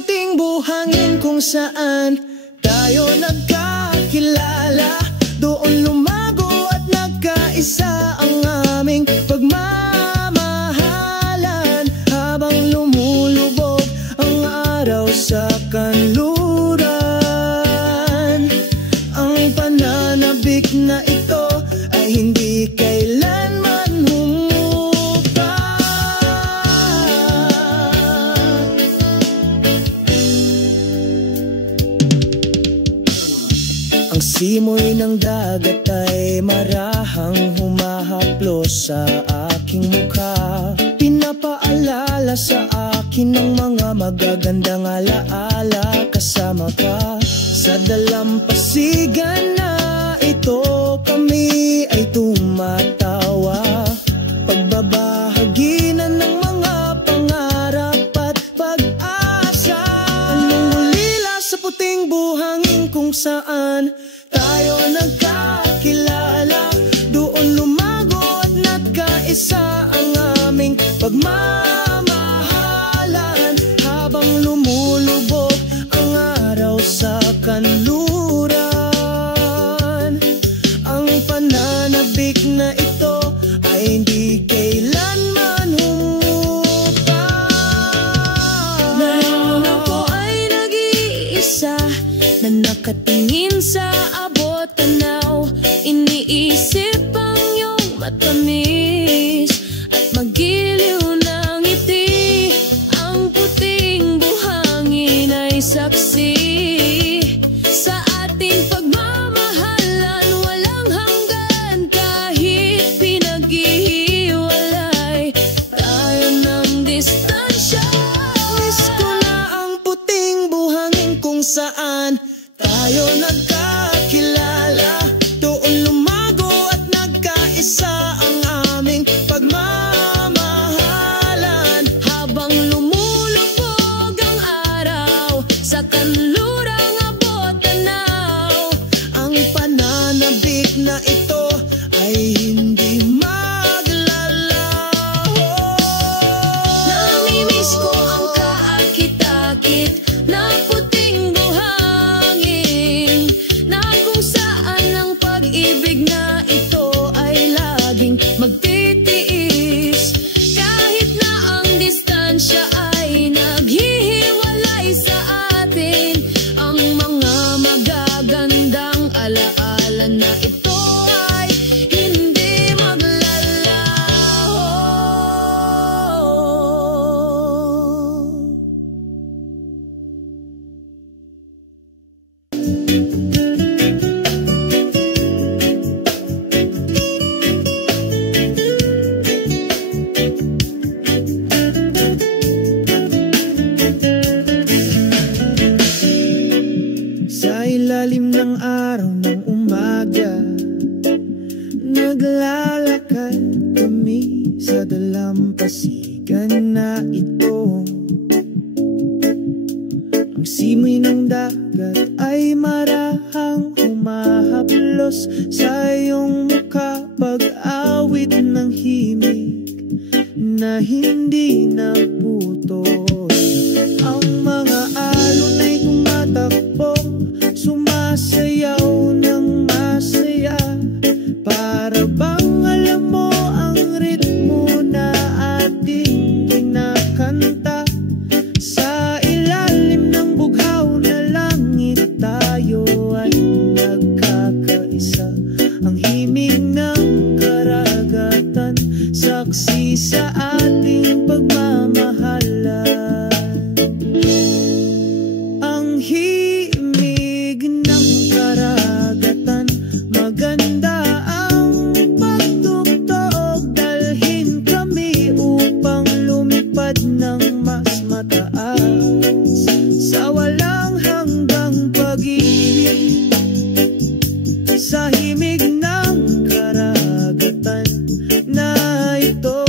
puting buhangin kung saan tayo nagkakilala. Doon lumago at nagkaisa ang aming pagmamahalan, habang lumulubog ang araw sa kanluran. Ang pananabik na ito ay hindi kailanman humupa. Ang simoy ng dagat ay marahang humahaplos sa aking mukha. Pinapaalala sa akin ng mga magagandang alaala kasama ka. Sa dalampasigan na ito kami ay tumatawa, pagbabahagi na ng mga pangarap at pag-asa. Anong ulila sa puting buhangin kung saan tayo nagkakilala. Doon lumago at nagkaisa ang aming pagmamahalan, habang lumulubog ang araw sa kanluran. Ang pananabik na ito ay hindi kailanman humupa. Ngayon ako ay nag-iisa na nakatingin sa abot tanaw. Iniisip ang iyong matamis at magiliw ng ngiti. Ang puting buhangin ay saksi sa ating pagmamahalan, walang hanggan kahit pinaghihiwalay tayo ng distansya. Miss ko na ang puting buhangin kung saan tayo nagkakilala. Doon lumago at nagkaisa ang aming pagmamahalan, habang lumulubog ang araw sa kanlurang abot tanaw. Ang pananabik na ito ay hindi maglalaho. Namimiss ko ang kaakit-akit na puting buhangin, na kung saan ang pag-ibig na ito ay laging magtitiis. Kahit na ang distansya ay naghihiwalay sa atin, ang mga magagandang alaala na ito ay hindi maglalaho. Sa ilalim ng araw ng umaga, naglalakad kami sa dalampasigan na ito. Ang simoy ng dagat ay marahang humahaplos sa iyong mukha, pag-awit ng himig na hindi naputol. Ang mga alon ay tumatakbo, sumasayaw ng masaya, para bang alam mo ang ritmo na ating kinakanta. Sa ilalim ng bughaw na langit tayo ay nagkakaisa. Ang himig ng karagatan, saksi sa ating pagmamahalan. Ang himig ng karagatan, maganda ang pagtugtog. Dalhin kami upang lumipad ng mas mataas, sa walang hanggang pag-ibig. Sa himig ng karagatan na ito,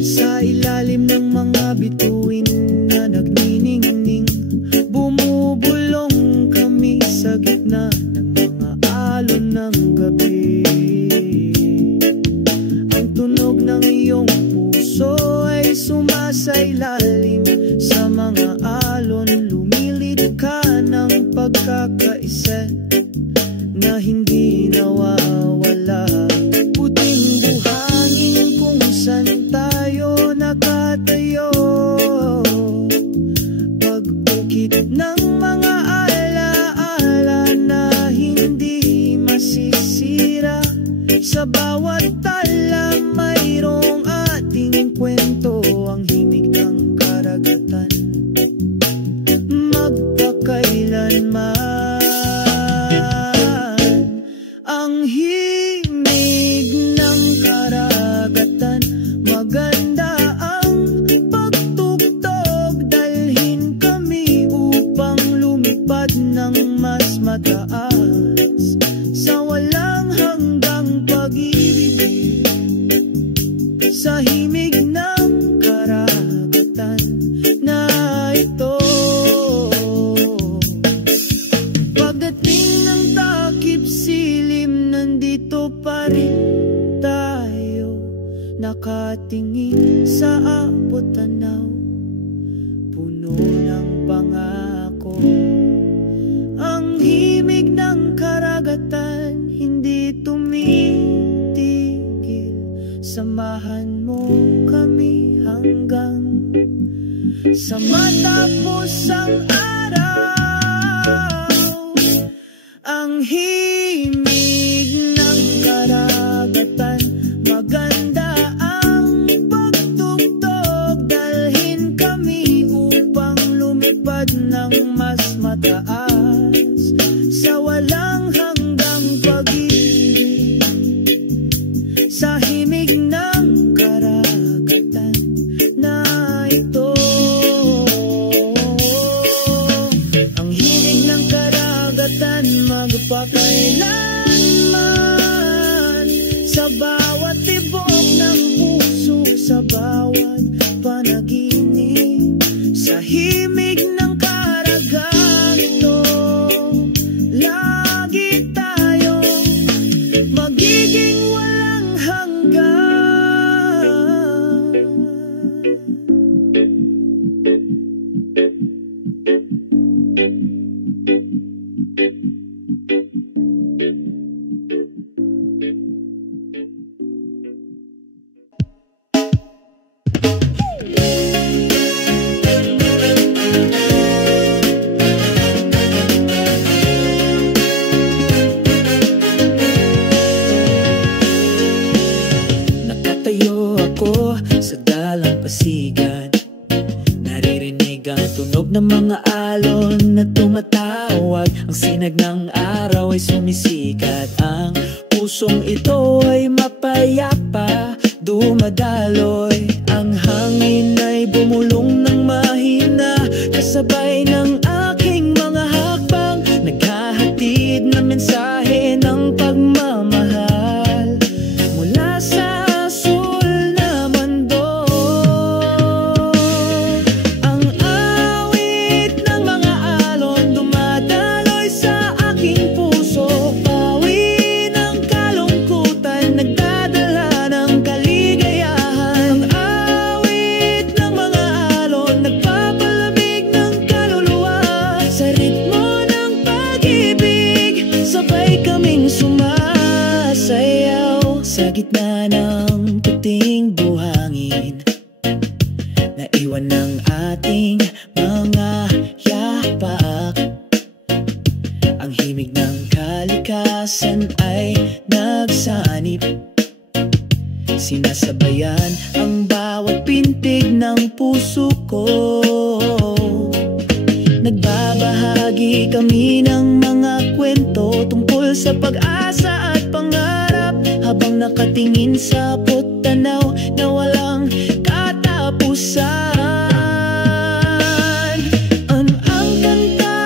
sa ilalim ng mga bituin na nagniningning, bumubulong kami sa gitna ng mga alon ng gabi. Ang tunog ng iyong puso sa ilalim sa mga alon, lumilid ka ng pagkakaisa na hindi nawawala. Puting buhangin kung saan tayo nakatayo, pag-ukit ng mga alaala na hindi masisira. Sa bawat tala mayroong ating kwento, ang himig ng karagatan magpakailanman. Ang himig ng karagatan, maganda ang pagtugtog, dalhin kami upang lumipad ng mas mataas sa walang hanggang pag-ibig. Sa himig ng karagatan na ito, pagdating ng takip silim, nandito pa rin tayo, nakatingin sa abot tanaw, puno ng pangako. Ang himig ng karagatan hindi tumitigil, samahan mo kami hanggang sa matapos ang araw. Ang himig ng karagatan, maganda ang pagtugtog, dalhin kami upang lumipad ng mas mataas sa walang hanggang pag-ibig. Sa himig ng karagatan na ito, ang himig ng karagatan magpakailanman. Sa bawat tibok ng puso, sa bawat panaginip, sa himig ng karagatan ito, lagi tayo magiging walang hanggan. Nakatayo ako sa dalampasigan, naririnig ang tunog ng mga alon na tumatawag. Ang sinag ng araw ay sumisikat, ang pusong ito ay mapayapa, dumadaloy. Ang hangin ay bumulong ng mahina, kasabay ng aking mga hakbang, naghahatid na mensahe ng pagmamahal mula sa asul na mundo. Ang awit ng mga alon dumadaloy sa aking puso, pawi ng kalungkutan, nagdadala ng kaligayahan. Ang awit ng mga alon nagpapalamig ng kaluluwa, sa ritmo ng pag-ibig sabay kaming sumasayaw. Sa gitna ng puting buhangin, naiwan ng ating mga yapak, ang himig ng kalikasan ay nagsanib, sinasabayan ang bawat pintig ng puso ko. Nagbabahagi kami ng mga kwento tungkol sa pag-asa at pangarap, habang nakatingin sa putanaw na walang katapusan. Ang kanta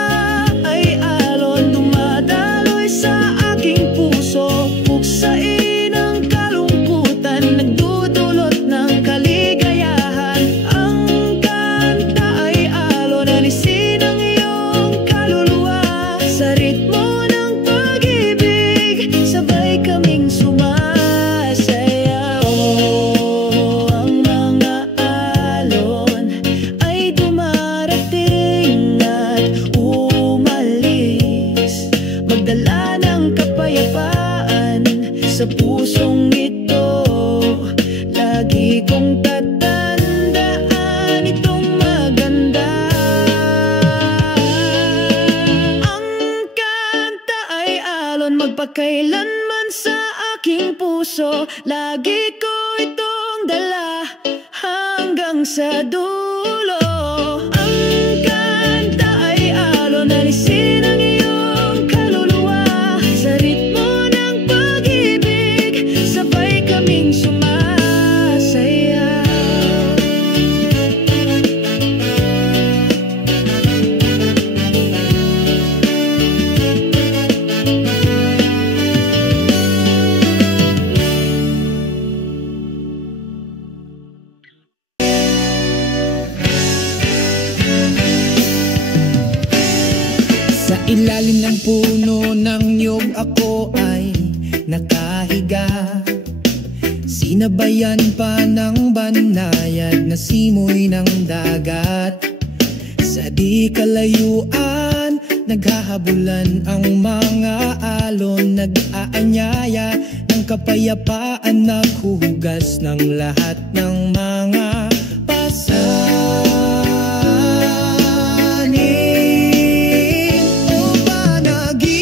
ay alon, dumadaloy sa aking puso, buksain ang kalungkutan, nagdudulot ng kaligayahan. Ang kanta ay alon, alisin ang iyong kaluluwa, sa ritmo ng pag-ibig sabay kaming sumasayaw. Ang mga alon Lagi ko itong dala hanggang sa dulo. Ang kanta ay alon, alisin ang iyong kaluluwa. Sa ritmo ng pag-ibig, sabay kaming sumasaya. Sa ilalim ng puno ng niyog ako ay nakahiga. Sinabayan pa ng banayad na simoy ng dagat. Sa di kalayuan, naghahabulan ang mga alon. Nag-aanyaya ng kapayapaan, naghuhugas ng lahat ng mga pasanin. O panaginip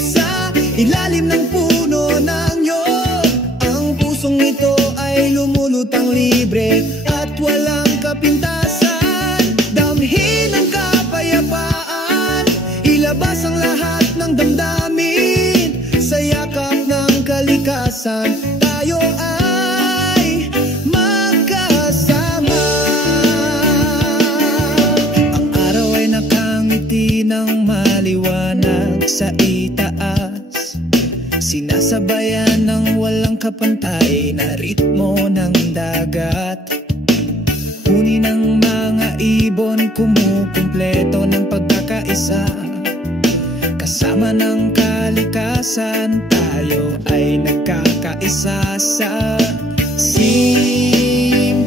sa ilalim ng puno ng niyog. Ang pusong ito ay lumulutang libre at walang kapintasan. Damhin ang kapayapaan, ilabas ang lahat ng damdamin. Sa yakap ng kalikasan, tayo ay magkasama. Ang araw ay nakangiti ng maliwanag sa itaas. Sinasabayan ng walang kapantay na ritmo ng dagat. Huni ng mga ibon, kumukumpleto ng pagkakaisa. Kasama ng kalikasan, tayo ay nagkakaisa sa symphony.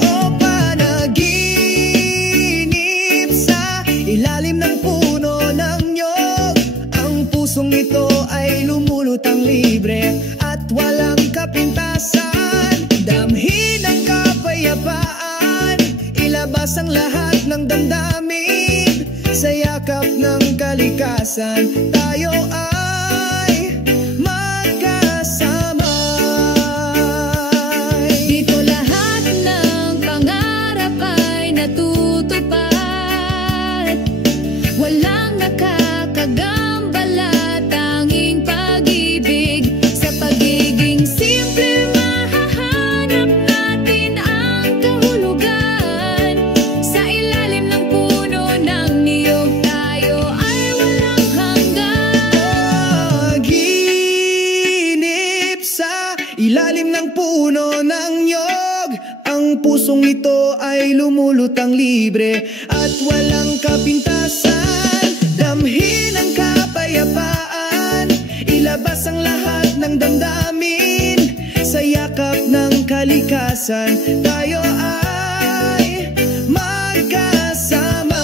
O panaginip sa ilalim ng puno ng niyog. Ang pusong ito ay lumulutang libre at walang kapintasan. Damhin ang kapayapaan, ilabas ang lahat ng damdamin. Sa yakap ng kalikasan, tayo ay magkasama. Dito lahat ng pangarap ay natutupad. Walang nakakagambala, tanging pag-ibig. Sa pagiging simple, mahahanap natin ang kahulugan. Sa ilalim ng puno ng niyog, tayo ay walang hanggan. Pag-inip sa ilalim ng puno ng niyog. Ang pusong ito ay lumulutang libre at walang kapintasan. Damhin ang kapayapaan, ilabas ang lahat ng damdamin. Sa yakap ng kalikasan, tayo ay magkasama.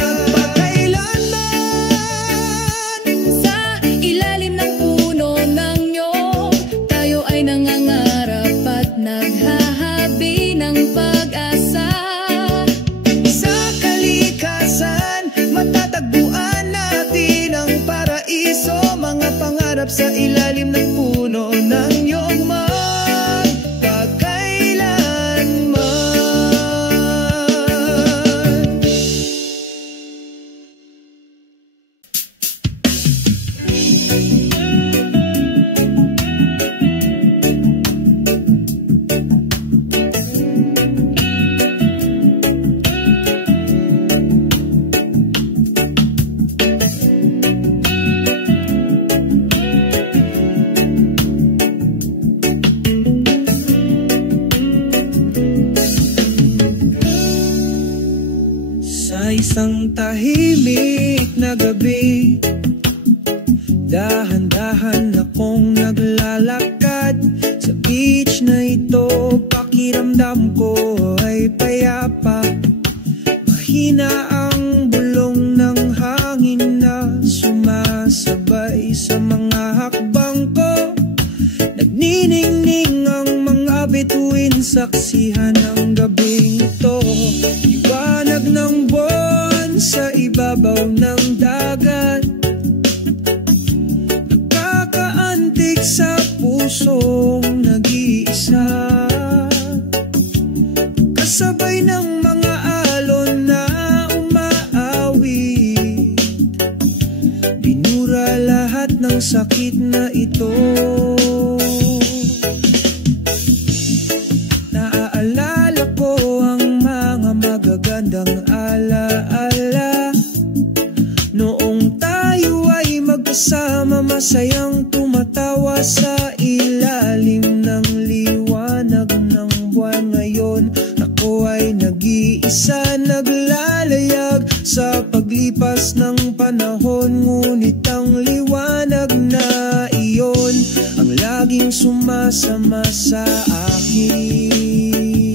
Magpakailanman sa ilalim ng puno ng niyog, tayo ay nangangarap at naghahabi ng pag-asa. Sa kalikasan, matatagpuan natin ang paraiso. Mga pangarap sa ilalim ng puno ng niyog, magpakailanman. Sa isang tahimik na gabi, dahan-dahan akong naglalakad sa beach na ito. Pakiramdam ko ay payapa. Mahina ang bulong ng hangin na sumasabay sa mga hakbang ko. Nagniningning ang mga bituin, saksihan ng gabing ito. Liwanag ng buwan sa ibabaw ng dagat, pusong nag-iisa, kasabay ng mga alon na umaawit. Binura lahat ng sakit na ito. Naaalala ko ang mga magagandang alaala, noong tayo ay magkasama, masayang tumatawa sa ilalim ng liwanag ng buwan. Ngayon ako ay nag-iisa, naglalayag sa paglipas ng panahon. Ngunit ang liwanag na iyon ang laging sumasama sa akin.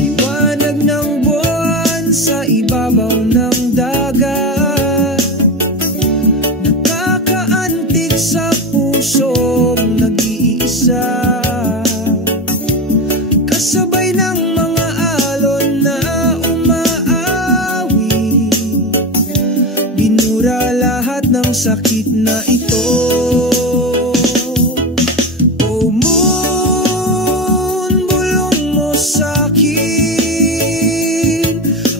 Liwanag ng buwan sa ibabaw ng dagat, nakakaantig sa pusong nag-iisa, kasabay ng mga alon na umaawi. Binura lahat ng sakit na ito. Oh moon, bulong mo sa'kin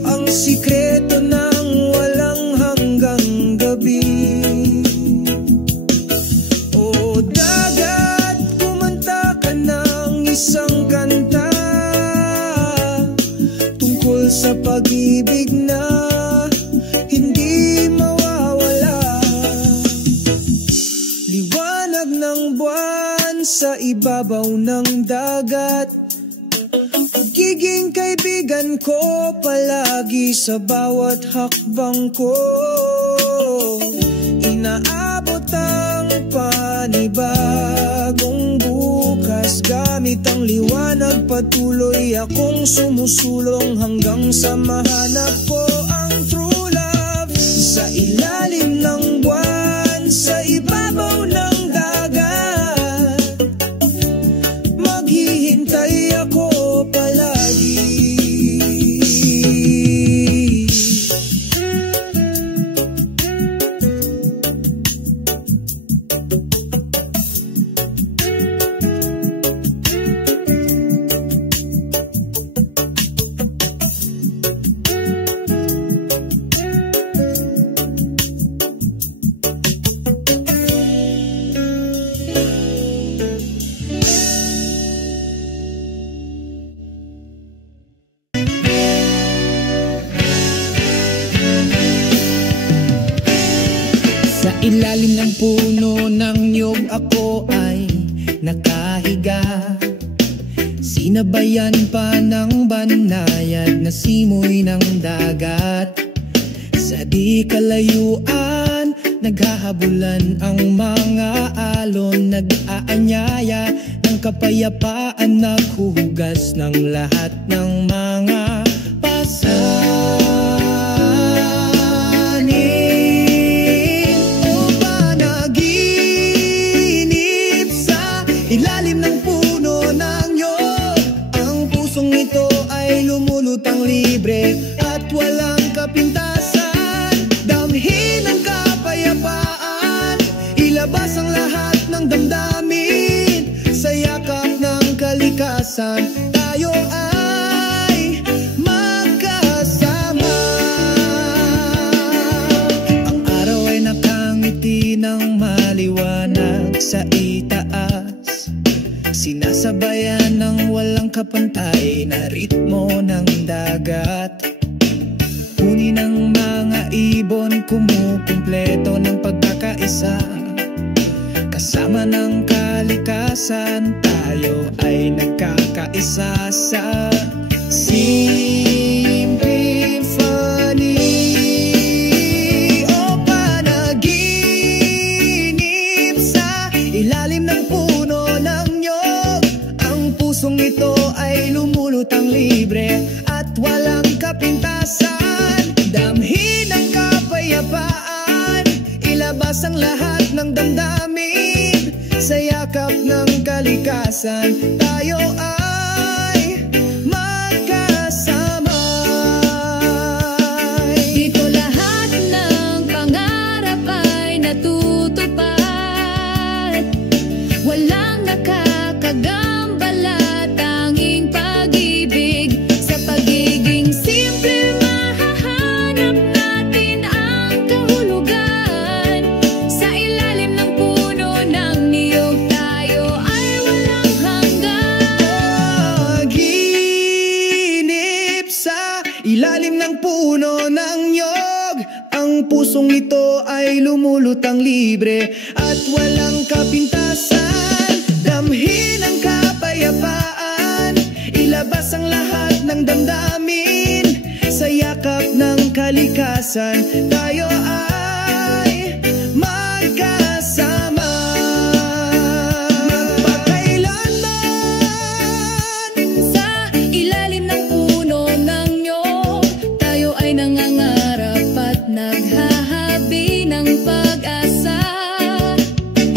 ang sikreto ng walang hanggang gabi. Oh dagat, kumanta ka ng isang kanta tungkol sa pag-ibig na hindi mawawala. Liwanag ng buwan sa ibabaw ng dagat, magiging kaibigan ko palagi sa bawat hakbang ko. Inaabot ang panibagong bukas, gamit ang liwanag patuloy akong sumusulong hanggang sa mahanap ko ang true love. Sa ilalim ng buwan, sa ibabaw ng dagat, maghihintay ako palagi. Sa ilalim ng puno ng niyog ako ay nakahiga, sinabayan pa ng banayad na simoy ng dagat. Sa di kalayuan, naghahabulan ang mga alon, nag-aanyaya ng kapayapaan, naghuhugas ng lahat ng mga pasanin. O panaginip sa ilalim ng puno ng niyog, ang pusong ito ay lumulutang libre at walang kapintasan. Damhin ang kapayapaan, ilabas ang lahat ng damdamin. Sa yakap ng kalikasan, tayo ay magkasama. Ang araw ay nakangiti ng maliwanag sa itaas, sinasabayan ng walang kapantay na ritmo ng dagat. Huni ng mga ibon, kumukumpleto ng pagkakaisa. Kasama ng kalikasan, tayo ay nagkakaisa sa symphony. O panaginip sa ilalim ng puno ng niyog, ang pusong ito ay lumulutang libre at walang kapintasan. Damhin ang kapayapaan, ilabas ang lahat ng damdamin. Sa yakap ng kalikasan, tayo ay magkasama. Dito lahat ng pangarap ay natutupad. lumulutang libre at walang kapintasan. Damhin ang kapayapaan, ilabas ang lahat ng damdamin. Sa yakap ng kalikasan, tayo ay magkasama. Magpakailanman sa ilalim ng puno ng nyog, tayo ay nangangarap at naghahabi ng pag-asa.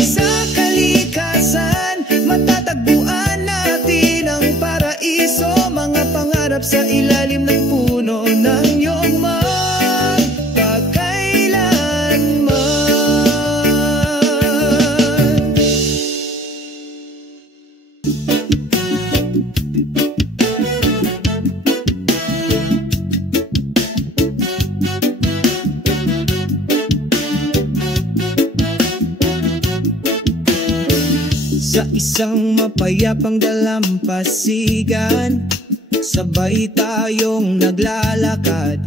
Sa kalikasan, matatagpuan natin ang paraiso. Mga pangarap sa ilalim ng puno ng nyog, magpakailanman. Sa isang mapayapang dalampasigan, sabay tayong naglalakad,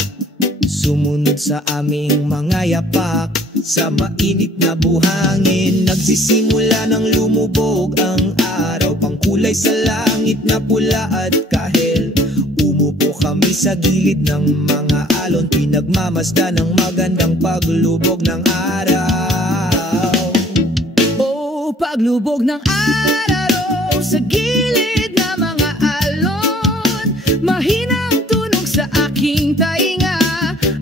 sumunod sa aming mga yapak. Sa mainit na buhangin, nagsisimula ng lumubog ang araw. Pangkulay sa langit na pula at kahel. Umupo kami sa gilid ng mga alon, pinagmamasdan ng magandang paglubog ng araw. Oh, paglubog ng araw sa gilid ng mga alon, mahinang tunog sa aking tainga.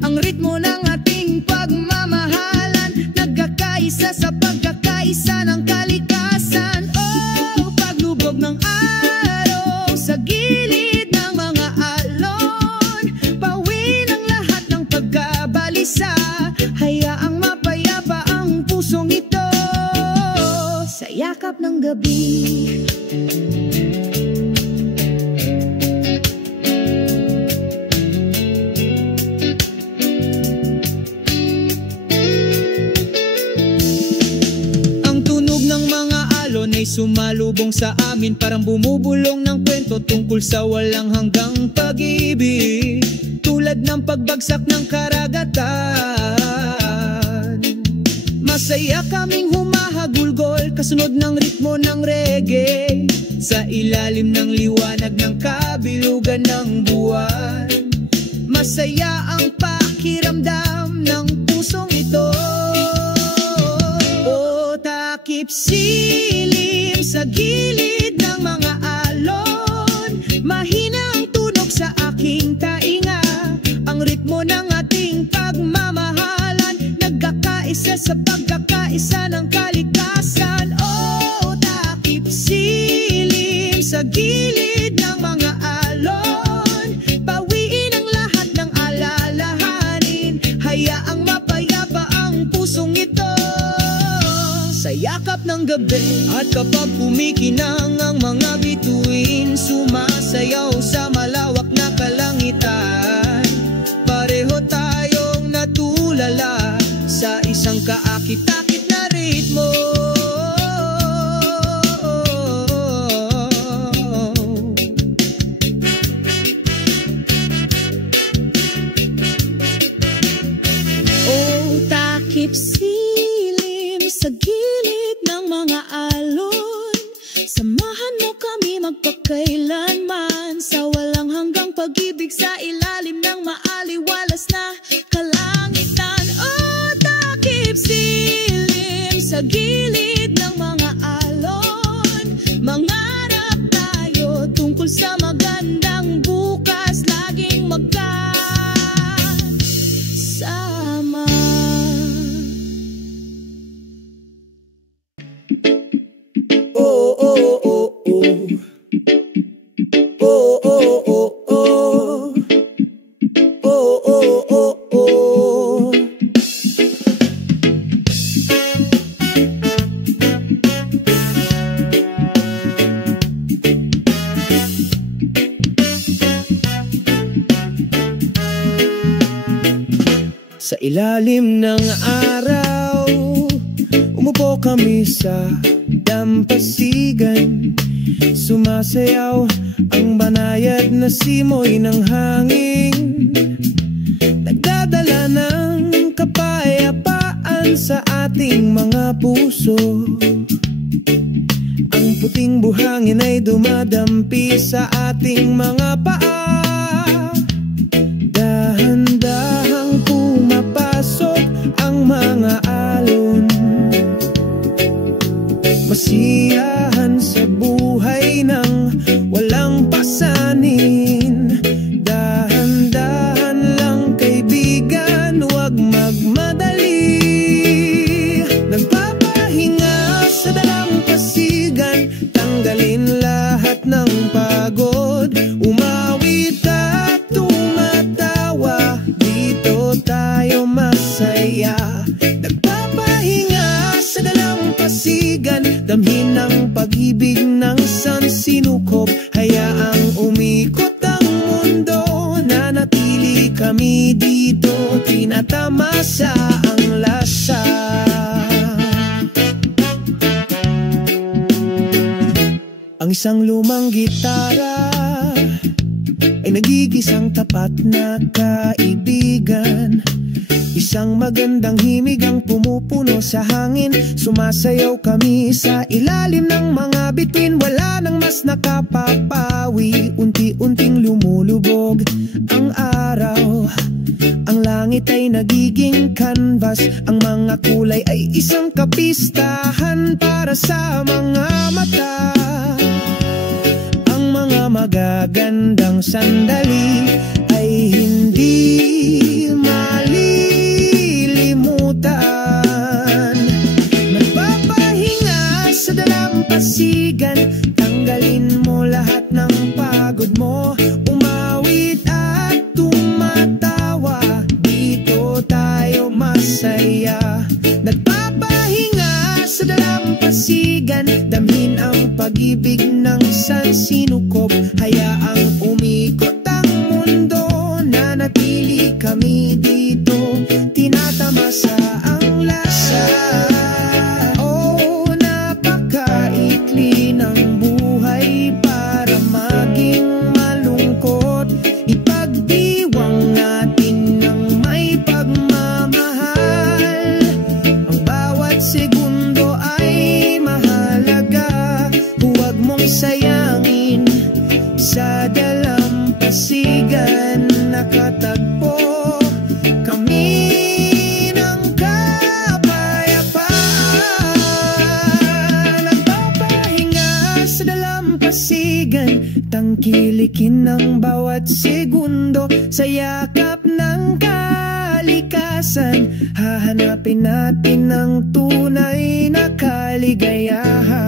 Ang ritmo ng ating pagmamahalan, nagkakaisa sa pagkakaisa ng kalikasan. Oh, paglubog ng araw sa gilid ng mga alon, pawin ang lahat ng pagkabalisa. Hayaang mapayapa ang pusong ito sa yakap ng gabi. Ay sumalubong sa amin, parang bumubulong ng kwento tungkol sa walang hanggang pag-ibig. Tulad ng pagbagsak ng karagatan, masaya kaming humahagulgol kasunod ng ritmo ng reggae. Sa ilalim ng liwanag ng kabilugan ng buwan, masaya ang pakiramdam ng pusong ito. O takip silim sa gilid ng mga alon, mahina ang tunog sa aking tainga. Ang ritmo ng ating pagmamahalan, nagkakaisa sa pagkakaisa ng kalikasan. Oh, takip silim sa gilid ng mga alon, pawiin ang lahat ng alalahanin. Hayaang mapayapa ang pusong ito sa yakap ng gabi. At kapag kumikinang ang mga bituin, sumasayaw sa malawak na kalangitan, pareho tayong natulala sa isang kaakit-akit na ritmo. Oh, takip silim sa gilid ng mga alon, samahan mo kami magpakailanman sa walang hanggang pag-ibig sa ilalim ng maaliwalas na kalangitan. Oh, takip silim sa gilid ng mga alon, mangarap tayo tungkol sa magandang bukas, laging magkasama. Oh, oh, oh, oh. Oh, oh, oh, oh. Oh, oh, oh, oh. Sa ilalim ng araw, umupo kami sa dampasigan. Sumasayaw ang banayad na simoy ng hangin, nagdadala ng kapayapaan Nakataan sa ating mga puso. Ang puting buhangin ay dumadampi sa ating mga paa. Dahan-dahang pumapasok ang mga alon. Masiyahan sa buhay ng walang pasanin. Dahan-dahan lang kaibigan, huwag magmadali. Nagpapahinga sa dalampasigan, tanggalin lahat ng pagod. Umawit at tumatawa, dito tayo masaya. Nagpapahinga sa dalampasigan, damhin ang pag-ibig ng sansinukob. Hayaang umikot ang mundo, nanatili kami dito, tinatamasa ang lasa. Ang isang lumang gitara ay nagigisang tapat na kaibigan. Isang magandang himig ang pumupuno sa hangin. Sumasayaw kami sa ilalim ng mga bituin. Wala nang mas nakapapawi, unti-unting lumulubog ang araw. Ang langit ay nagiging canvas, ang mga kulay ay isang kapistahan para sa mga mata. Ang mga magagandang sandali ay hindi malilimutan. Magpapahinga sa dalampasigan, tanggalin mo lahat ng pagod mo. Umawit at tumatawa, dito tayo masaya. Nagpapahinga sa dalampasigan, damhin ang pag-ibig ng sansinukob. Hayaang umikot ang mundo, nanatili kami dito, tinatamasa ang lasa. Oh, napakaikli ng buhay para maging malungkot. Ipagdiwang natin ng may pagmamahal. Ang bawat segundo ay mahalaga, huwag mong sayangin. Sa dalampasigan nakatagpo kami ng kapayapaan. Nagpapahinga sa dalampasigan, tangkilikin ng bawat segundo. Sa yakap ng kalikasan, hahanapin natin ang tunay na kaligayahan.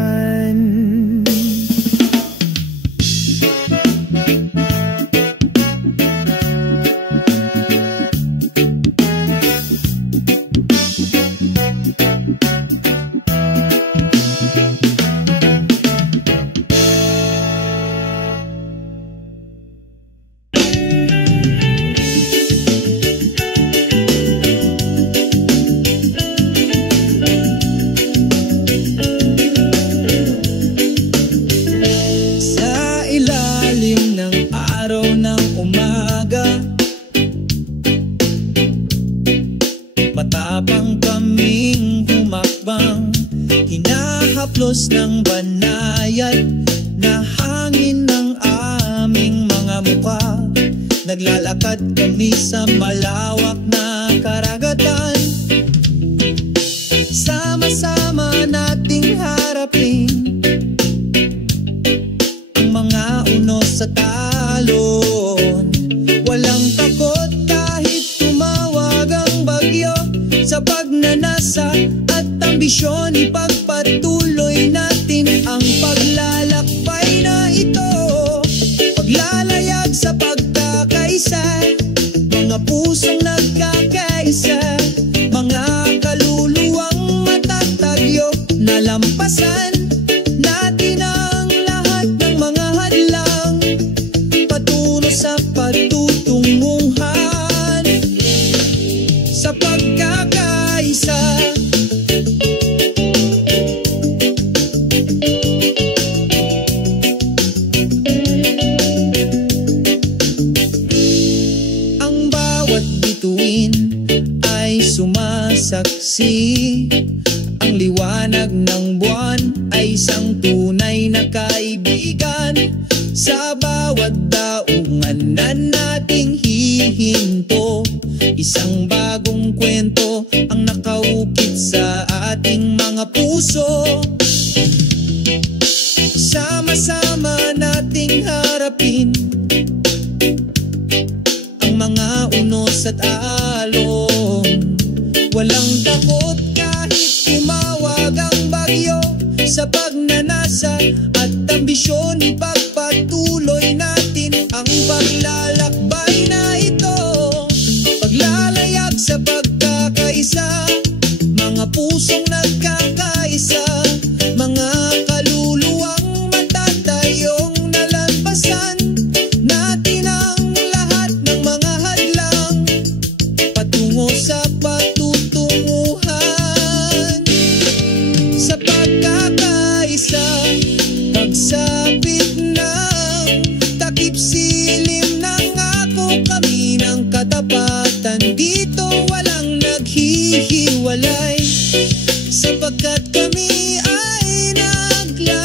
Matapang kaming humakbang, hinahaplos ng banayad na hangin ng aming mga mukha. Naglalakad kami sa malawak na karagatan, sama-sama nating harapin ang mga unos sa talon. Walang takot kahit tumawag ang bagyo, sa pagnanasa at ambisyon ipagpatuloy natin ang paglalakbay na ito. Paglalayag sa pagkakaisa, mga pusong nagkakaisa, mga kaluluwang matatagyo. Nalampasan natin ang lahat ng mga hadlang, patungo sa patutunguhan sa pagkakaisa. Ang bawat bituin ay sumasaksi Ang liwanag ng buwan ay isang tunay na kaibigan. Sa bawat daungan na nating hihinto, isang bagong kwento ang nakaukit sa ating mga puso. Sama-sama nating harapin ang mga unos at alon. Walang takot kahit tumawag ang bagyo. Sa pagnanasa at ambisyon, ipagpatuloy natin ang paglalakbay na ito. Paglalayag sa pagkakaisa, mga pusong nagkakaisa, mga kaluluwang matatayong nalampasan natin ang lahat ng mga hadlang patungo sa patutunguhan. Sa pagkakaisa, pagsapit ng takip silim ng ako kami ng katapatan. Dito walang naghihiwalay, sapagkat kami ay naglalayag.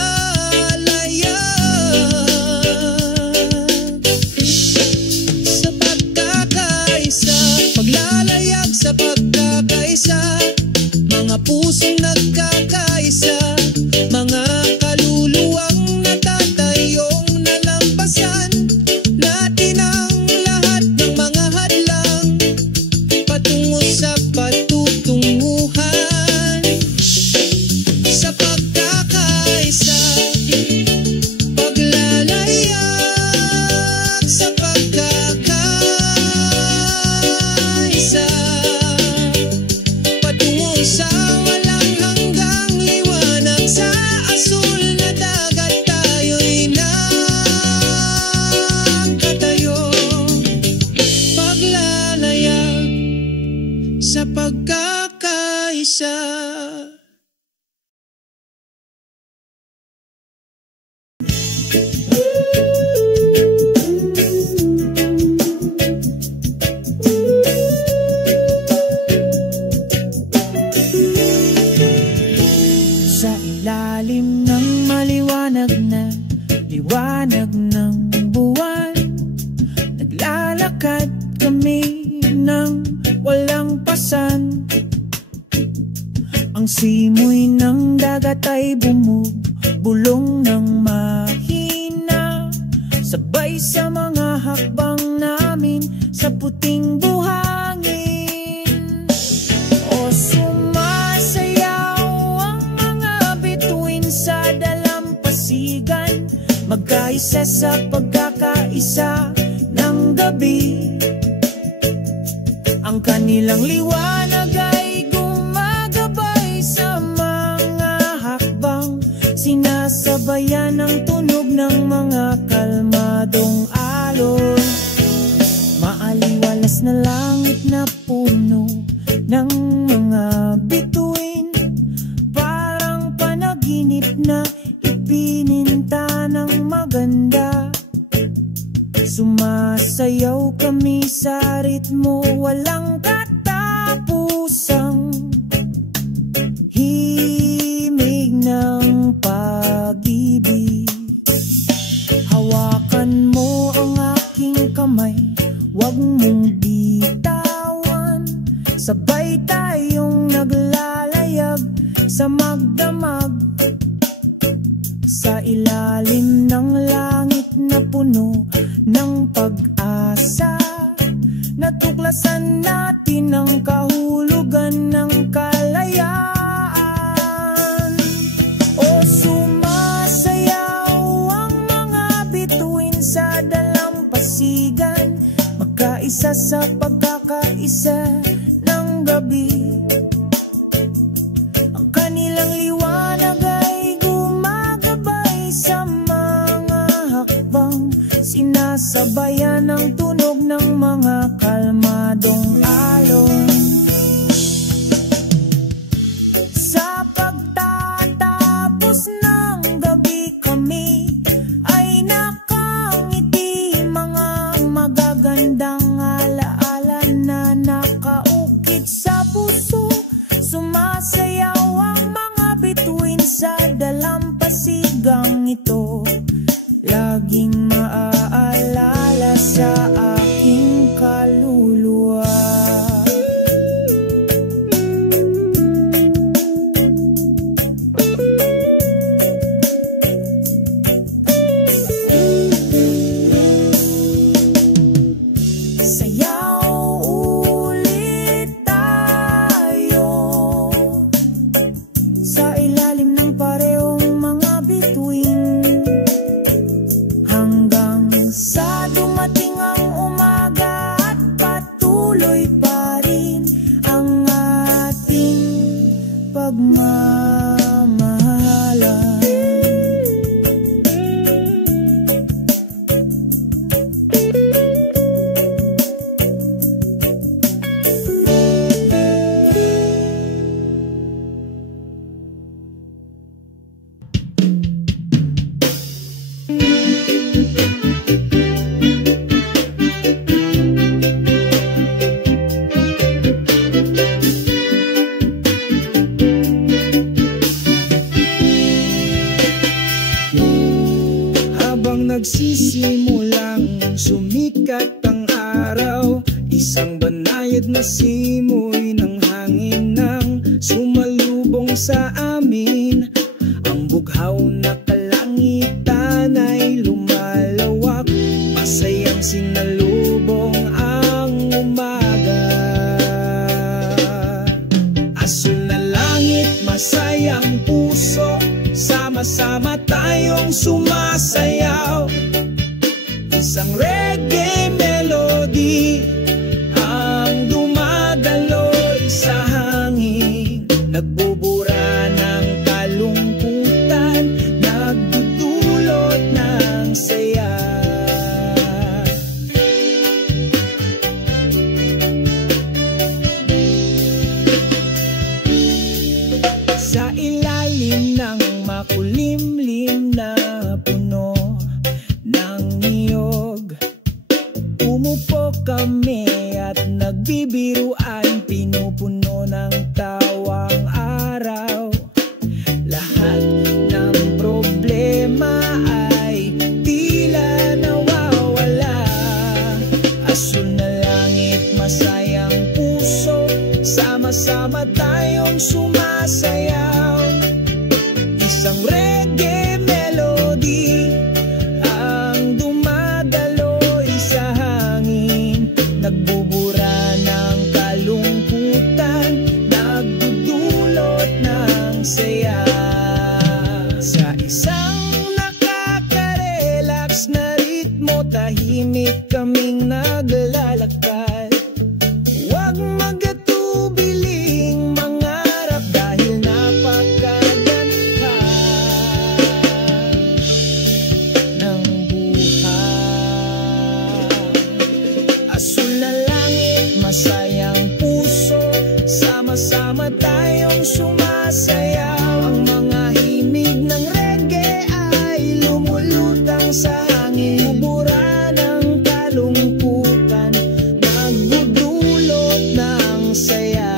Sa pagkakaisa, paglalayag sa pagkakaisa, mga pusong nagkakaisa, mga kaluluwang natatayong nalampasan natin ang lahat ng mga hadlang patungo sa patutunguhan. Sa pagkakaisa, paglalayag sa pagkakaisa, patungo sa walang hanggang liwanag. Sa asul na dagat tayo'y nagkatayo. Paglalayag sa pagkakaisa. Sa ilalim ng maliwanag na liwanag ng buwan, naglalakad kami ng walang pasan. Ang simoy ng dagat ay bumubulong ng mahina, sabay sa mga hakbang namin sa puting buhangin. O sumasayaw ang mga bituin sa dalampasigan, magkaisa sa pagkakaisa ng gabi. Ang kanilang liwanag ay gumagabay sa mga hakbang, sinasabayan ang tunog ng mga kalmadong alon. Maaliwalas na langit na puno ng mga bituin, parang panaginip na ipininta ng maganda. Sumasayaw kami sa ritmo walang katapusang himig ng pag-ibig. Hawakan mo ang aking kamay, huwag mong bitawan. Sabay tayong naglalayag sa magdamag, sa ilalim ng langit na puno ng pag-asa. Natuklasan natin ang kahulugan ng kalayaan. O sumasayaw ang mga bituin sa dalampasigan, magkaisa sa pagkakaisa ng gabi. Ang kanilang liwanag ay gumagabay sa mga hakbang, sinasabayan ang tunog ng mga kalmadong alon. pagmamahalan. Nagsisimulang sumikat ang araw, isang banayad na simoy ng hangin nang sumalubong sa amin. Ang bughaw na kalangitan ay lumalawak, masayang sinalubong ang umaga. Asul na langit, masayang puso, sama-sama tayong sumasayaw. Isang reggae melody ang dumadaloy sa hangin, nagbubura ng kalungkutan, nagdudulot ng saya. Sa ilalim ng makulimlim na puno ng niyog, umupo kami at nagbibiruan, pinupuno ng tawang araw. Lahat ng problema ay tila nawawala. Asul na langit, masayang puso, sama-sama tayong sumasayaw. Isang reggae melody ang dumadaloy sa hangin, nagbubura ng kalungkutan, nagdudulot ng saya. Sa isang nakaka-relax na ritmo, tahimik kaming naglalakad. Huwag magatubiling mangarap dahil napakaganda ng buhay. Asul na langit, masayang puso, sama-sama tayong sumasayaw. Ang mga himig ng reggae ay lumulutang sa hangin, bubura ng kalungkutan, nagdudulot ng saya.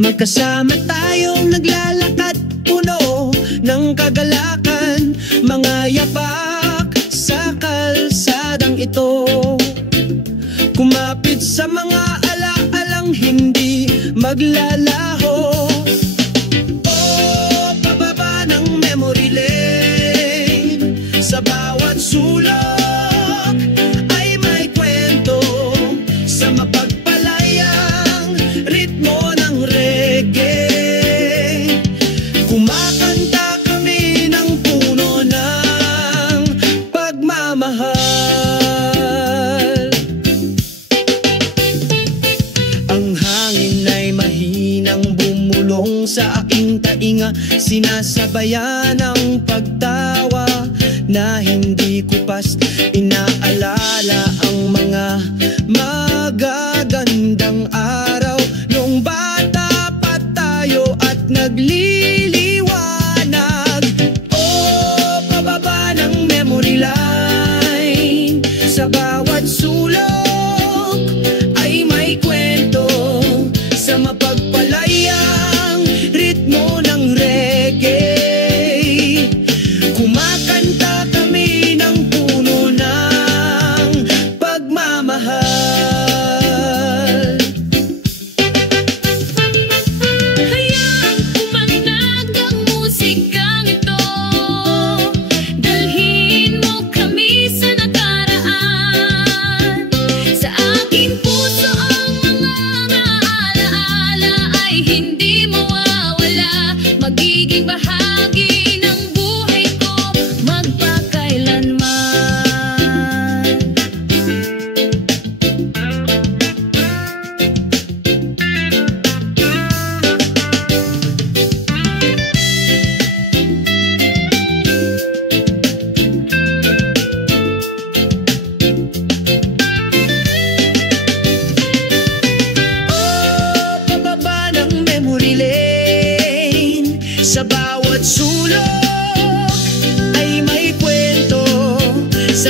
Magkasama tayong naglalakad, puno ng kagalakan, mga yapak sa kalsadang ito. Kumapit sa mga ala-alang hindi maglalaho. Oh, pababa ng memory lane, sa bawat sulok ay may kwento, sa mapagpalayang ritmo ng reggae. Kumakanta kami ng puno ng pagmamahal. Ang hangin ay mahinang bumulong sa aking tainga, sinasabayan ng pagtawa na hindi ko pas inaalala ang mga magagandang araw nung bata pa tayo at nagliliwanag. Oh, pababa ng memory line, sa bawat sulok ay may kwento,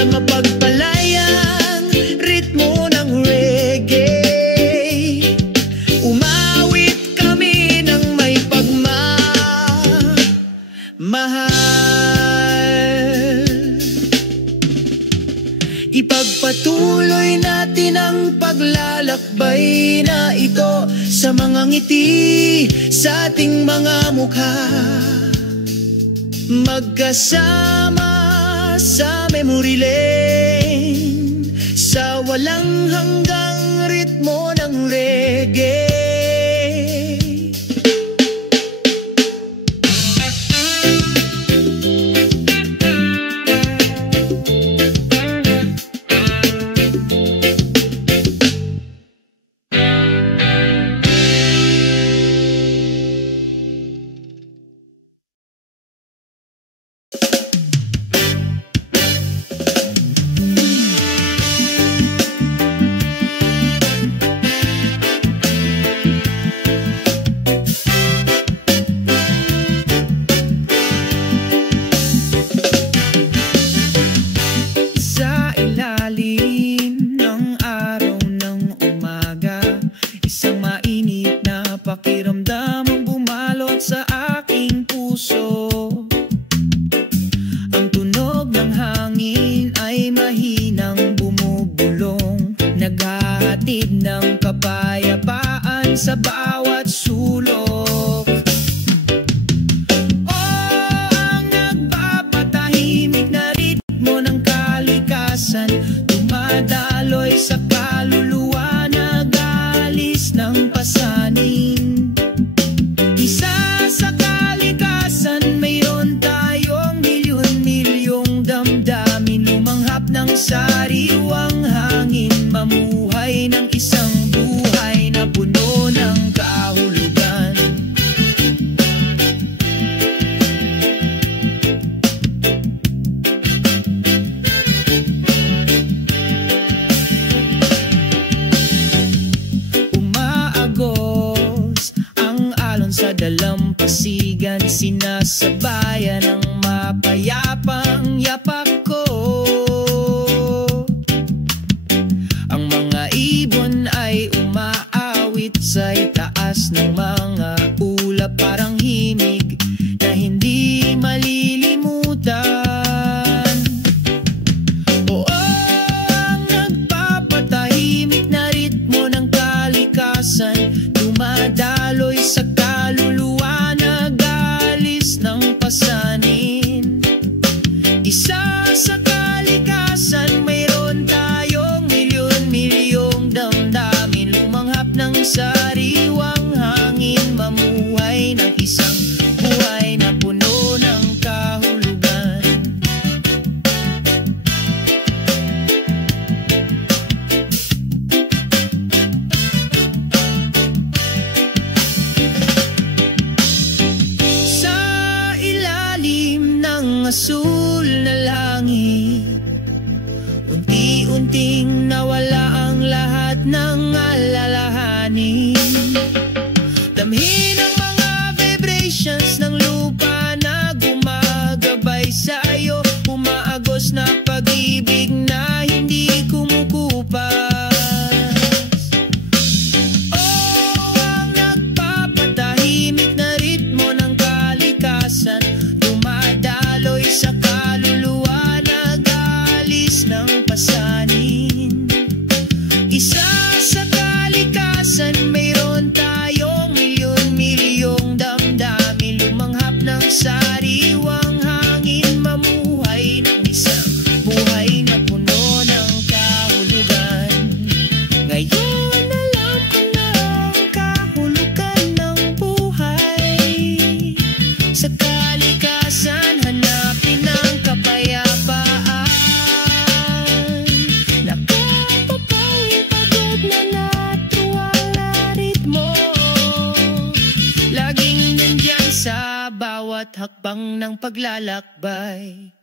sa mapagpalayang ritmo ng reggae. Umawit kami ng may pagmamahal. Ipagpatuloy natin ang paglalakbay na ito sa mga ngiti sa ating mga mukha. Magkasama sa memory lane, sa walang hanggang ritmo ng reggae. Pakiramdam ang bumalot sa aking puso. Ang tunog ng hangin ay mahinang bumubulong, naghahatid ng kapayapaan sa bawat sulok. Ang nagpapatahimik na ritmo ng kalikasan, dumadaloy sa kaluluwa, nag-aalis ng pasanin. Sariwang hangin, mamuhay ng isang buhay na puno ng kahulugan. Umaagos ang alon sa dalampasigan, sinasabayan ng mapayapang yapak ko. Sa itaas ng mga ulap, parang himig na hindi malilimutan. Ang nagpapatahimik na ritmo ng kalikasan, dumadaloy sa kaluluwa, nag-aalis ng pasanin. Isa sa kalikasan, mayroon tayong milyon-milyong damdamin, lumanghap ng sariwang hangin, mamuhay ng isang buhay na puno ng kahulugan. Sa ilalim ng asul na langit, unti-unting nawala ang lahat ng alalahanin. Damhin ang mga vibrations ng lupa na gumagabay sa'yo, umaagos na pag-ibig na hindi kumukupas. Ang nagpapatahimik na ritmo ng kalikasan, dumadaloy sa kaluluwa, nag-aalis ng pasanin. Isa sa kalikasan, mayroon tayong milyon-milyong damdamin, lumanghap ng sariwang hangin, mamuhay ng isang buhay na puno ng kahulugan. Ngayon alam ko na ang kahulugan ng buhay. Sa kalikasan, hanapin ang kapayapaan. Nakapapawing pagod na natuwang na ritmo, laging nandyan sa bawat hakbang ng paglalakbay.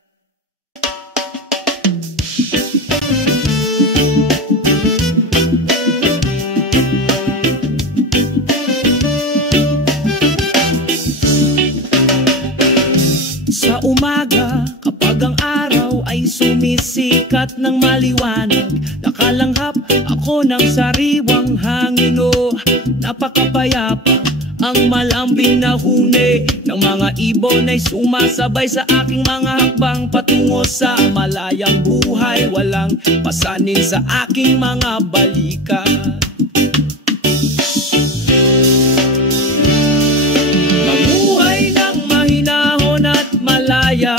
Sa umaga, kapag ang araw ay sumisik, sikat ng maliwanag. Nakalanghap ako ng sariwang hangin, oh, napakapayapa. Ang malambing na huni ng mga ibon ay sumasabay sa aking mga hakbang patungo sa malayang buhay. Walang pasanin sa aking mga balikat. Mamuhay ng mahinahon at malaya,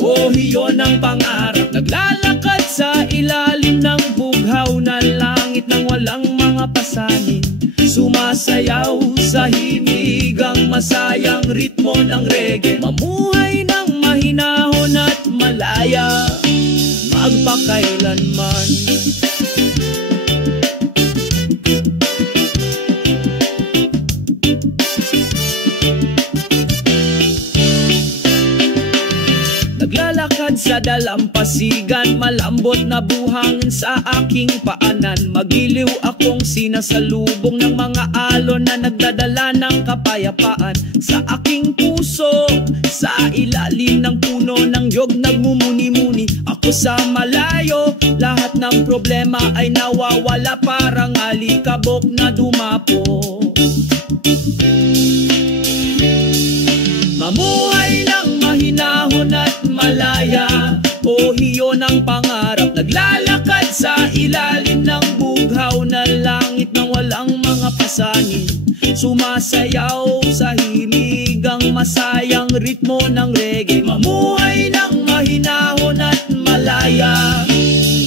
oh, iyon ang pangarap. Naglalakad sa ilalim ng bughaw na langit nang walang mga pasanin. Sumasayaw sa himigang masayang ritmo ng reggae. Mamuhay ng mahinahon at malaya, magpakailanman. Naglalakad sa dalampasigan, malambot na buhangin sa aking paanan. Magiliw akong sinasalubong ng mga alon na nagdadala ng kapayapaan. Sa aking puso, sa ilalim ng puno ng yog nagmumuni-muni. Ako sa malayo, lahat ng problema ay nawawala, parang alikabok na dumapo. Mamuhay ng mahinahon at malaya, oh, iyon ang pangarap. Naglalakad sa ilalim ng bughaw na langit nang walang mga pasanin. Sumasayaw sa himigang masayang ritmo ng reggae. Mamuhay ng mahinahon at malaya,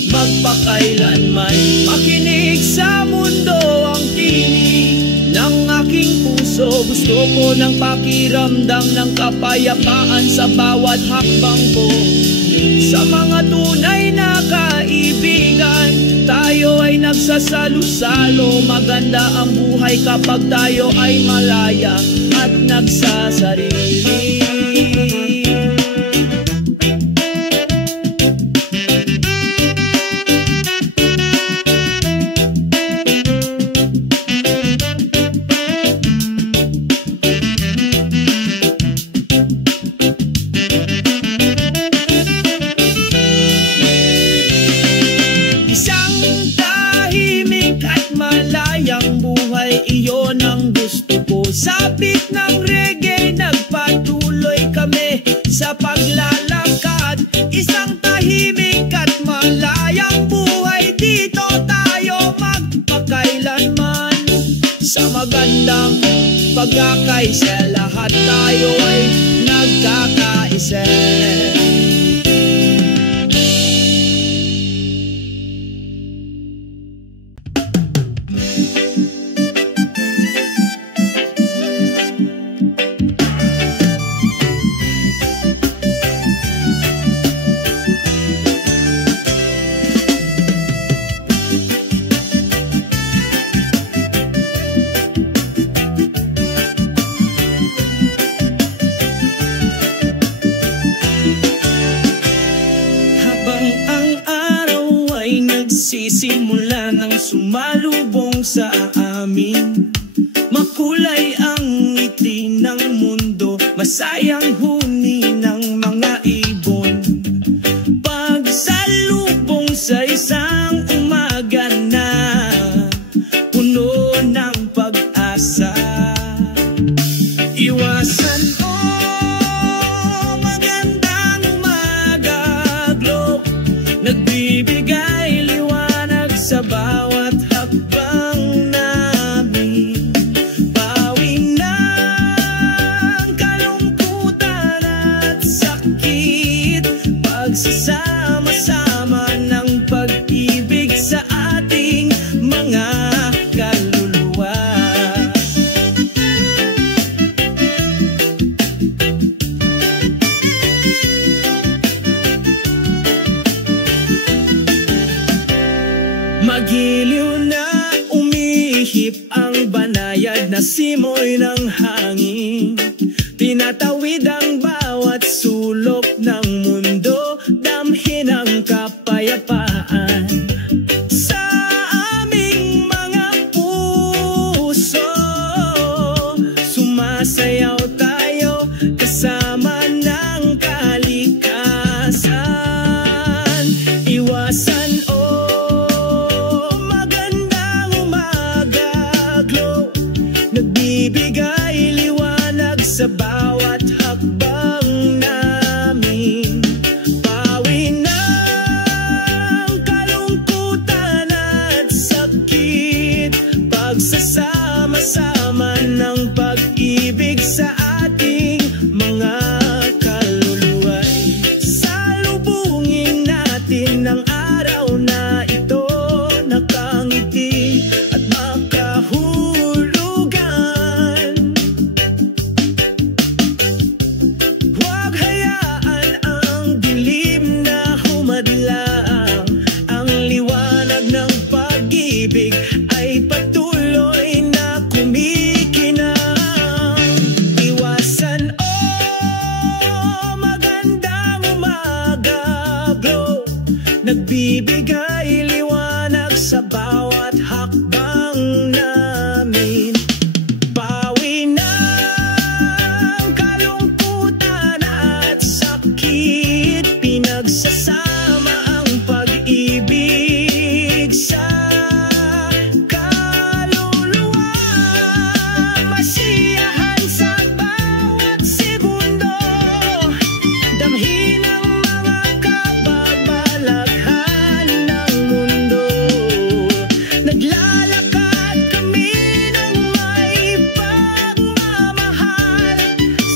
magpakailanman. Makinig sa mundo ang tinig ng aking puso. Gusto ko ng pakiramdam ng kapayapaan sa bawat hakbang ko. Sa mga tunay na kaibigan, tayo ay nagsasalo-salo. Maganda ang buhay kapag tayo ay malaya at nagsasarili. Iyon ang gusto ko. Sabik ng reggae, nagpatuloy kami sa paglalakad. Isang tahimik at malayang buhay, dito tayo magpakailanman. Sa magandang pagkakaisa, lahat tayo ay nagkakaisa. Sisimula ng sumalubong sa amin. Makulay ang ngiti ng mundo, masayang huni ng mga ibon. Pagsalubong sa isang umaga na puno ng pag-asa. Iwasan magandang umaga, Globe, nagbibigay sa bawat hakbang namin. Bawi ng kalungkutan at sakit, pagsasama-sama ng pag-ibig sa ating mga kaluluwa. Magiliw na umihip ang banayad na simoy ng hangin. Tinatawid ang bawat sulok ng mundo, damhin ang kapayapaan. Sa aming mga puso, sumasayaw tayo kasama ng kalikasan. Iwan Nagbibigay liwanag sa bawat hakbang namin. Pawi ng kalungkutan at sakit, pagsasama-sama ng pag-ibig sa ating mga kaluluwa'y salubungin natin ang araw na ito, nakangiti at makahulugan. Huwag hayaan ang dilim na humadlang, ang liwanag ng pag-ibig ay patuloy na kumikinang. Iwasan magandang umaga, glow, nagbibigay liwanag sa bawat hakbang namin. Pawi ng kalungkutan at sakit, pinagsasama ang pag-ibig sa kaluluwa. Masiyahan sa bawat segundo, damhin ang mga kababalaghan ng mundo. Naglalakad kami ng may pagmamahal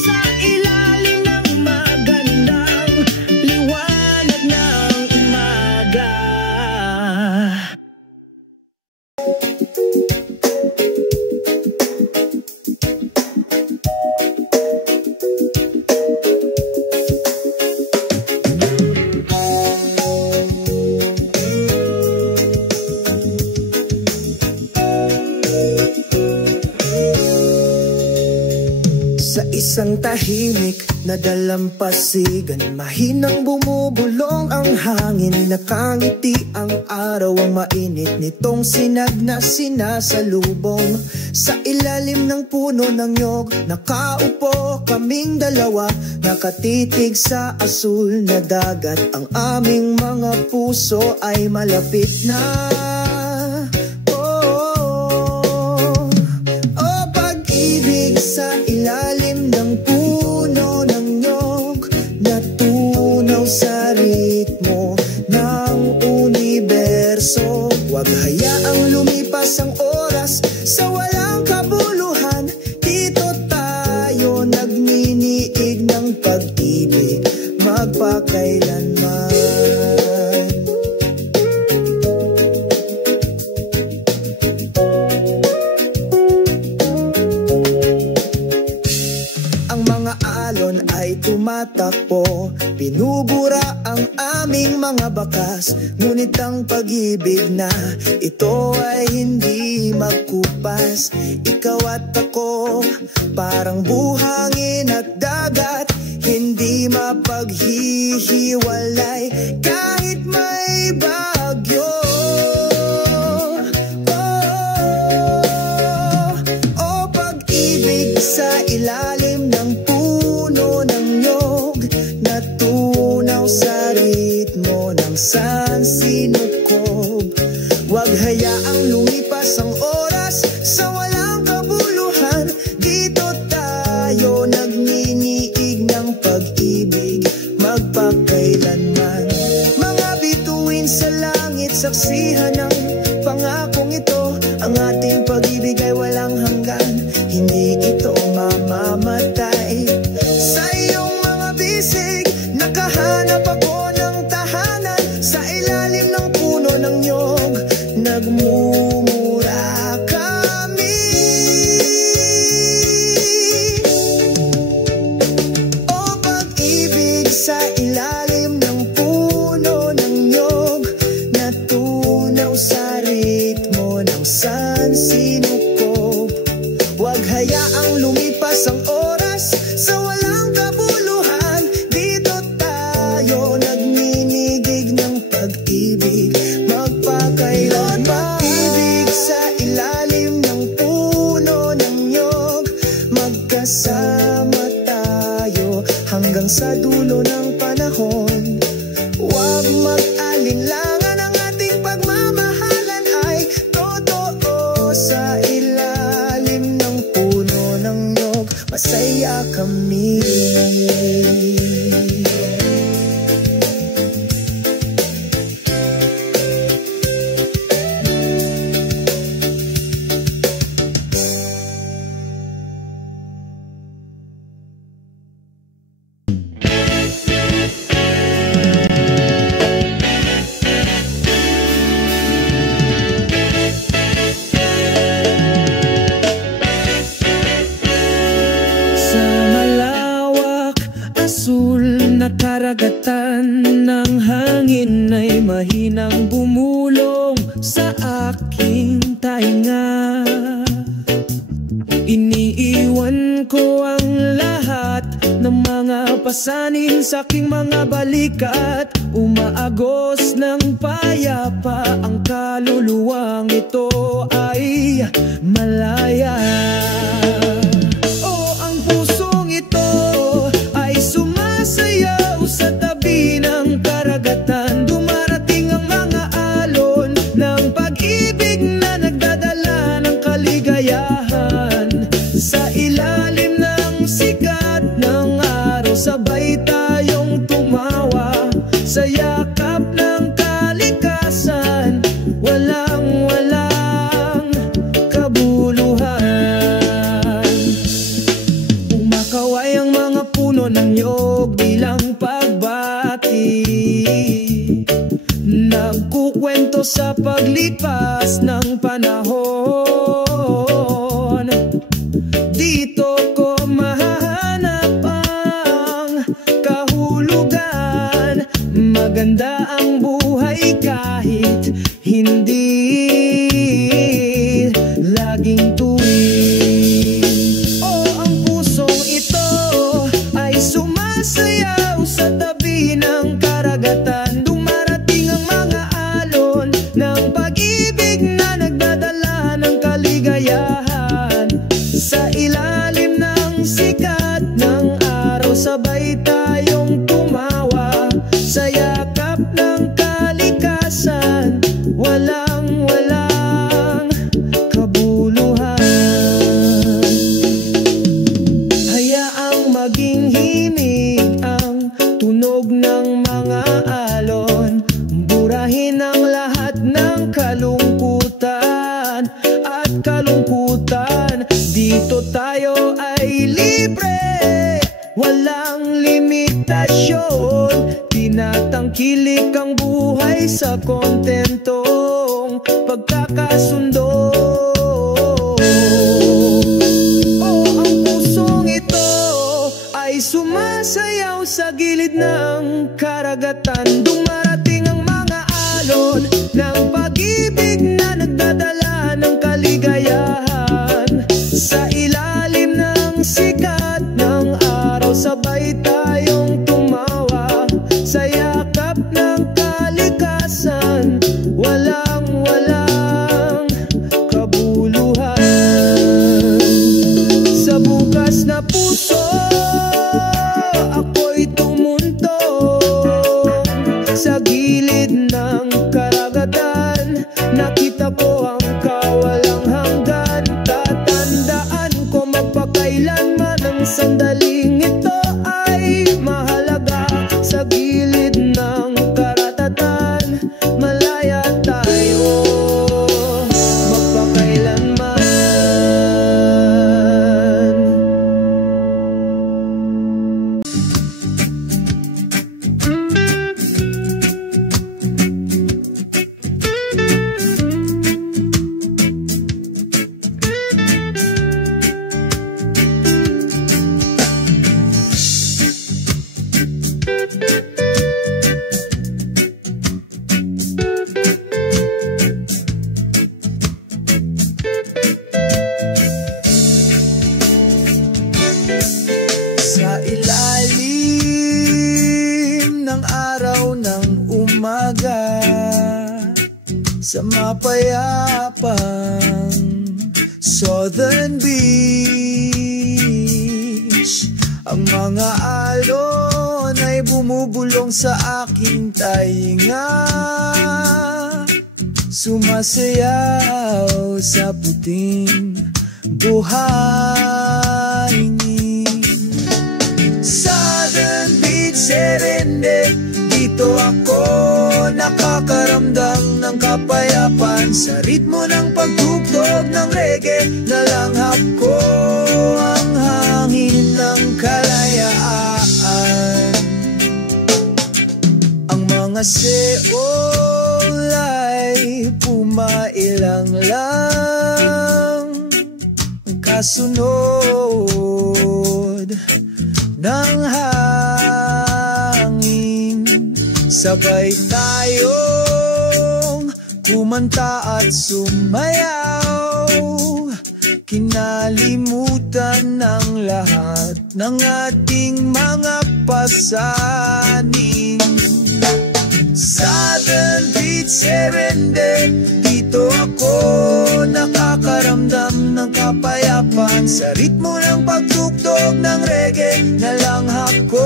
sa ilalim ng magandang liwanag ng umaga. Sa isang tahimik na dalampasigan, mahinang bumubulong ang hangin, nakangiti ang araw, ang mainit nitong sinag na sinasalubong. Sa ilalim ng puno ng nyog, nakaupo kaming dalawa, nakatitig sa asul na dagat, ang aming mga puso ay malapit na. Sa ilalim ng puno ng nyog, natunaw sa ritmo ng universo. Huwag hayaang lumipas ang oras sa walang kabuluhan. Dito tayo nagniniig ng pag-ibig magpakailanman. Ay tumatakbo, binubura ang aming mga bakas, ngunit ang pag-ibig na ito ay hindi magkupas. Ikaw at ako, parang buhangin at dagat, hindi mapaghihiwalay kahit may bagyo. Oh, pag-ibig sa ilalim ng puno ng nyog, natunaw sa ritmo ng sansinukob. Huwag hayaang lumipas ang oras sa walang kabuluhan. Dito tayo nagniniig ng pag-ibig magpakailanman. Mga bituin sa langit, saksihan ng pangakong ito. Ang ating pag-ibig ay walang hanggan, hindi ito mamamatay. Sa iyong mga bisig, nakahanap ako ng tahanan. Sa ilalim ng puno ng nyog, nagmumura kami. O pag-ibig sa ilalim ng puno ng nyog, natunaw sa ritmo ng sansinukob. Huwag hayaang lumipas ang oras sa walang kabuluhan. Dito tayo nagninigig ng pag-ibig magpakailanman. Pag-ibig sa ilalim ng puno ng nyog, magkasama tayo hanggang sa dulo ng panahon. Huwag mag-alinlangan, ang ating pagmamahalan ay totoo sa ilalim ng puno Tuwinang bumulong sa aking tainga, iniiwan ko ang lahat ng mga pasanin sa aking mga balikat. Umaagos ng payapa ang kaluluwang ito ay malaya. Oh, ang pusong ito ay sumasayaw sa tabi ng karagatan. Dumarating ang mga alon ng pag-ibig na nagdadala ng kaligayahan. Sa ilalim ng sikat ng araw, sabay tayong tumawa sa yakap ng kalikasan. Walang kabuluhan. Umakaway ang mga puno ng niyog bilang pagbati, nagkukwento sa paglipas ng panahon. Dito ko mahanap ang kahulugan. Maganda ang buhay kahit hindi laging tuwid. Oh, ang pusong ito ay sumasayaw sa tabi ng karagatan. Dumarating ang mga alon ng pag-ibig na nagdadala ng kaligayahan. Sa ilalim ng sikat ng araw, sabay tayong tumawa sa yakap ng kalikasan. Walang kabuluhan. Hayaang maging himig ang tunog ng mga alon. Burahin ang lahat ng kalungkutan at kalungkutan. Dito tayo ay libre, walang limitasyon. Tinatangkilik ang buhay sa kontentong pagkakasundo. Oh, ang pusong ito ay sumasayaw sa gilid ng karagatan. Dumarating ang mga alon ng pag-ibig na nagdadala ng kaligayahan. Sa ilalim ng sikat ng araw, sabay tayong tumawa sa yakap ng kalikasan. Walang kabuluhan. Sa bukas na puso ako'y tumuntong sa gilid ng karagatan. Nakita ko ang kawalang hanggan. Tatandaan ko magpakailanman ang sandaling ito ay mahalaga. Sa gilid ng karatatan, malaya tayo magpakailanman. Sa ilalim ng araw ng umaga, sa mapayapang southern beach, ang mga alon ay bumubulong sa aking tainga. Sumasayaw sa puting buhangin. Southern Beach Serendip, dito ako nakakaramdam ng kapayapaan. Sa ritmo ng pagtugtog ng reggae, nalanghap ko ang hangin ng kalayaan. Ang mga seol ay pumailang lang, kasunod ng hangin. Sabay tayo kumanta at sumayaw. Kinalimutan ng lahat ng ating mga pasanin. Southern Beach Serendip, dito ako nakakaramdam ng kapayapaan. Sa ritmo ng pagtugtog ng reggae, nalanghap ko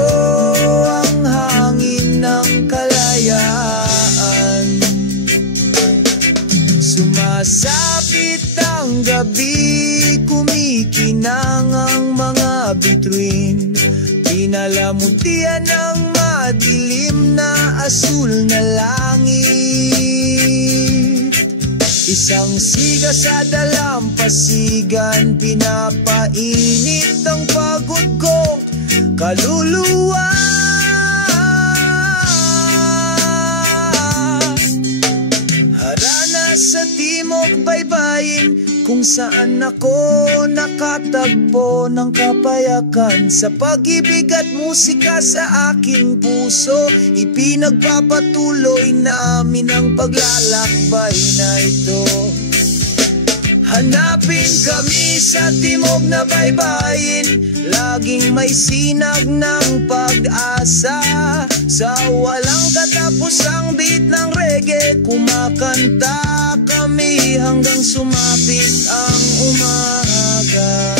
ang hangin ng kalayaan. Sumasapit ang gabi, kumikinang ang mga bituin. Pinalamutian ng madilim na asul na langit. Isang siga sa dalampasigan, pinapainit ang pagod kong kaluluwa. Harana sa timog baybayin, kung saan ako nakatagpo ng kapayakan. Sa pag-ibig at musika sa aking puso, ipinagpapatuloy namin ang paglalakbay na ito. Hanapin kami sa timog na baybayin, laging may sinag ng pag-asa. Sa walang katapusang beat ng reggae, kumakanta kami hanggang sumapit ang umaga.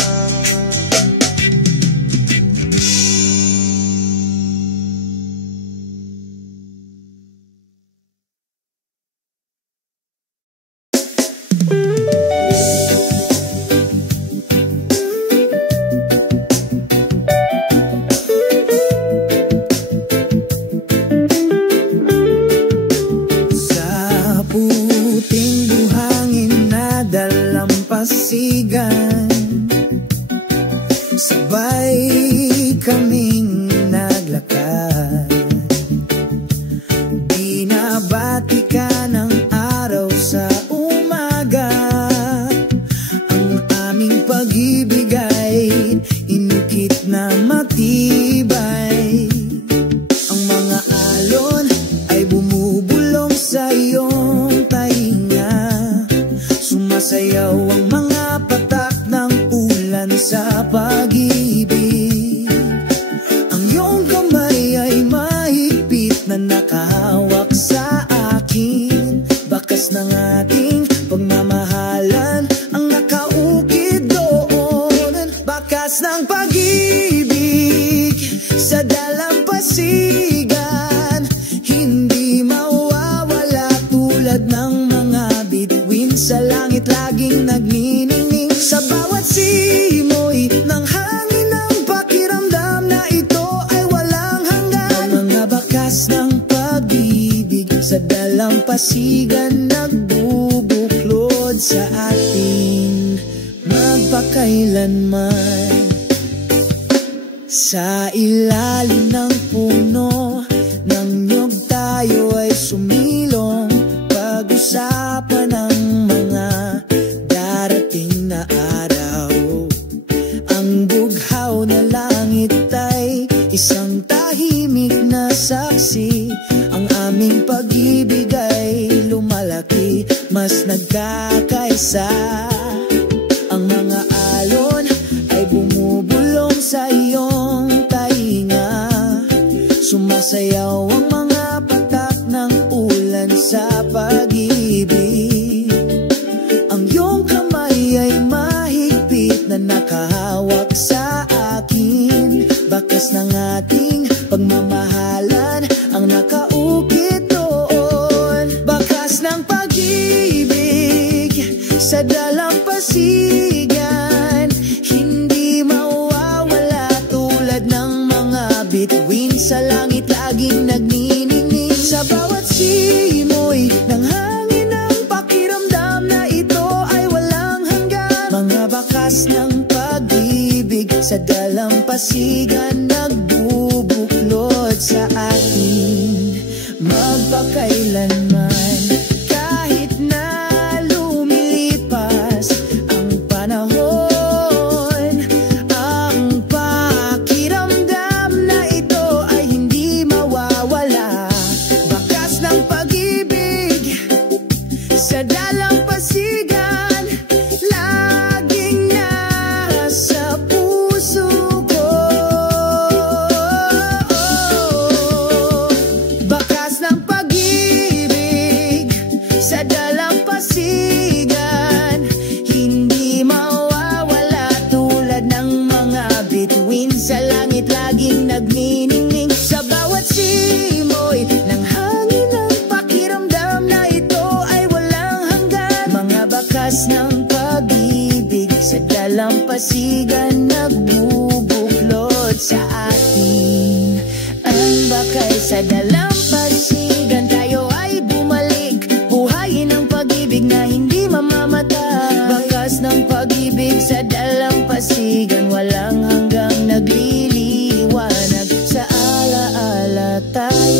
Sabay kaming naglakad, binabati ka ng araw sa umaga. Ang aming pag-ibig ay inukit na matibay. Ang mga alon ay bumubulong sa iyong tainga. Sumasayaw ang mga patak ng ulan sa pag-ibig. Ang iyong kamay ay mahigpit na nakahawak sa akin. Bakas ng ating pagmamahalan ang nakaukit doon. Bakas ng pag-ibig sa dalampasigan, hindi mawawala tulad ng mga bituin sa langit laging nagniningning. Sa bawat simoy ng hangin ng pakiramdam na ito ay walang hanggan. Ang mga bakas ng pag-ibig sa dalampasigan nagbubuklod sa atin magpakailanman. Sa ilalim ng puno ng niyog tayo ay sumilong, pag-usapan ng mga darating na araw. Ang bughaw na langit ay isang tahimik na saksi. Ang aming pag-ibig ay lumalaki, mas nagkakaisa. Ang mga alon ay bumubulong sa iyong tainga. Sumasayaw ang mga patak ng ulan sa pag-ibig. Ang iyong kamay ay mahigpit na nakahawak sa akin. Bakas ng ating pagmamahalan ang nakaukit doon. Bakas ng pag-ibig sa dalampasigan, hindi mawawala tulad ng mga bituin sa langit laging nagniningning. Sa bawat simoy ng hangin ng pakiramdam na ito ay walang hanggan. Mga bakas ng pag-ibig sa dalampasigan nagbubuklod sa atin magpakailanman. Kahit na lumilipas ang panahon, ang pakiramdam na ito ay hindi mawawala. Bakas ng pag-ibig dalampasigan nagbubuklod sa atin. Ang bakal sa dalampasigan, tayo ay bumalik, buhayin ang pag-ibig na hindi mamamatay. Bakas ng pag-ibig sa dalampasigan, walang hanggang nagliliwanag. Sa alaala tayo